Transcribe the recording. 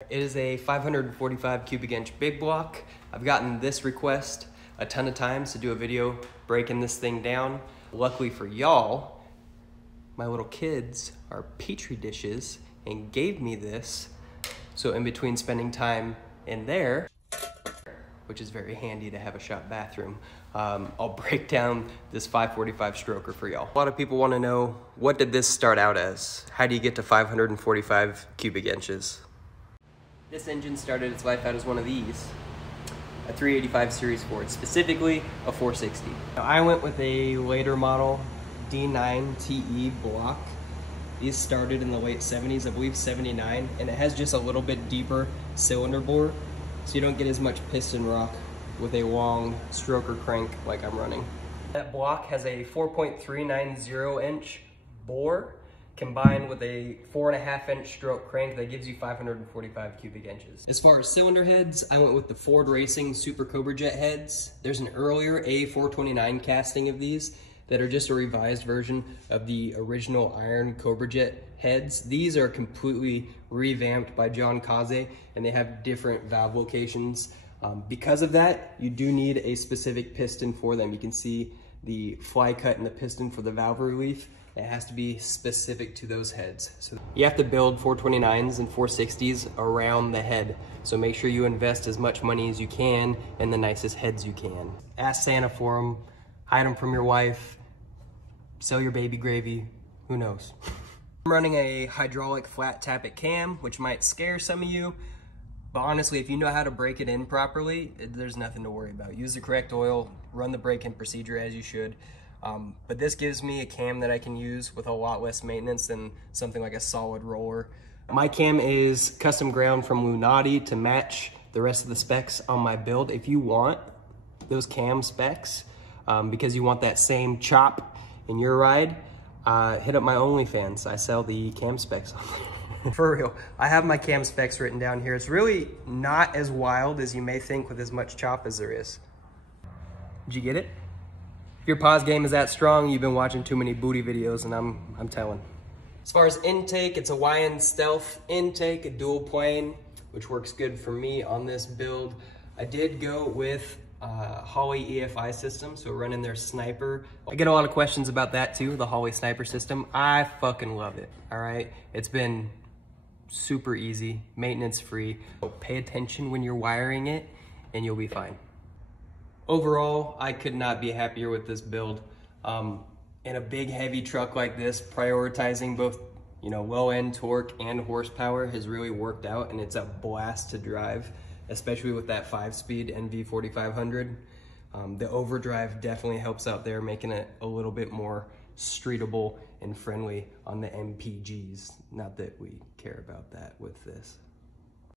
It is a 545 cubic inch big block. I've gotten this request a ton of times to do a video breaking this thing down. Luckily for y'all, my little kids are petri dishes and gave me this. So in between spending time in there, which is very handy to have a shop bathroom, I'll break down this 545 stroker for y'all. A lot of people want to know, what did this start out as? How do you get to 545 cubic inches? This engine started its life out as one of these, a 385 series Ford, specifically a 460. Now, I went with a later model D9 TE block. These started in the late 70s, I believe 79, and it has just a little bit deeper cylinder bore, so you don't get as much piston rock with a long stroker crank like I'm running. That block has a 4.390 inch bore combined with a 4.5 inch stroke crank that gives you 545 cubic inches. As far as cylinder heads, I went with the Ford Racing Super Cobra Jet heads. There's an earlier A429 casting of these that are just a revised version of the original iron Cobra Jet heads. These are completely revamped by John Kaze, and they have different valve locations. Because of that, you do need a specific piston for them. You can see the fly cut in the piston for the valve relief. It has to be specific to those heads. So you have to build 429s and 460s around the head. So make sure you invest as much money as you can in the nicest heads you can. Ask Santa for them, hide them from your wife, sell your baby gravy, who knows. I'm running a hydraulic flat tappet cam, which might scare some of you, but honestly, if you know how to break it in properly, there's nothing to worry about. Use the correct oil, run the break-in procedure as you should. But this gives me a cam that I can use with a lot less maintenance than something like a solid roller. My cam is custom ground from Lunati to match the rest of the specs on my build. If you want those cam specs, because you want that same chop in your ride, hit up my OnlyFans. I sell the cam specs on there. For real, I have my cam specs written down here. It's really not as wild as you may think with as much chop as there is. Did you get it? If your pause game is that strong, you've been watching too many booty videos, and I'm telling. As far as intake, it's a YN Stealth intake, a dual plane, which works good for me on this build. I did go with Holley EFI system, so running their Sniper. I get a lot of questions about that too, the Holley Sniper system. I fucking love it, all right? It's been super easy, maintenance free. So pay attention when you're wiring it and you'll be fine. Overall, I could not be happier with this build. In a big heavy truck like this, prioritizing both low end torque and horsepower has really worked out, and it's a blast to drive, especially with that 5-speed NV4500. The overdrive definitely helps out there, making it a little bit more streetable and friendly on the MPGs. Not that we care about that with this.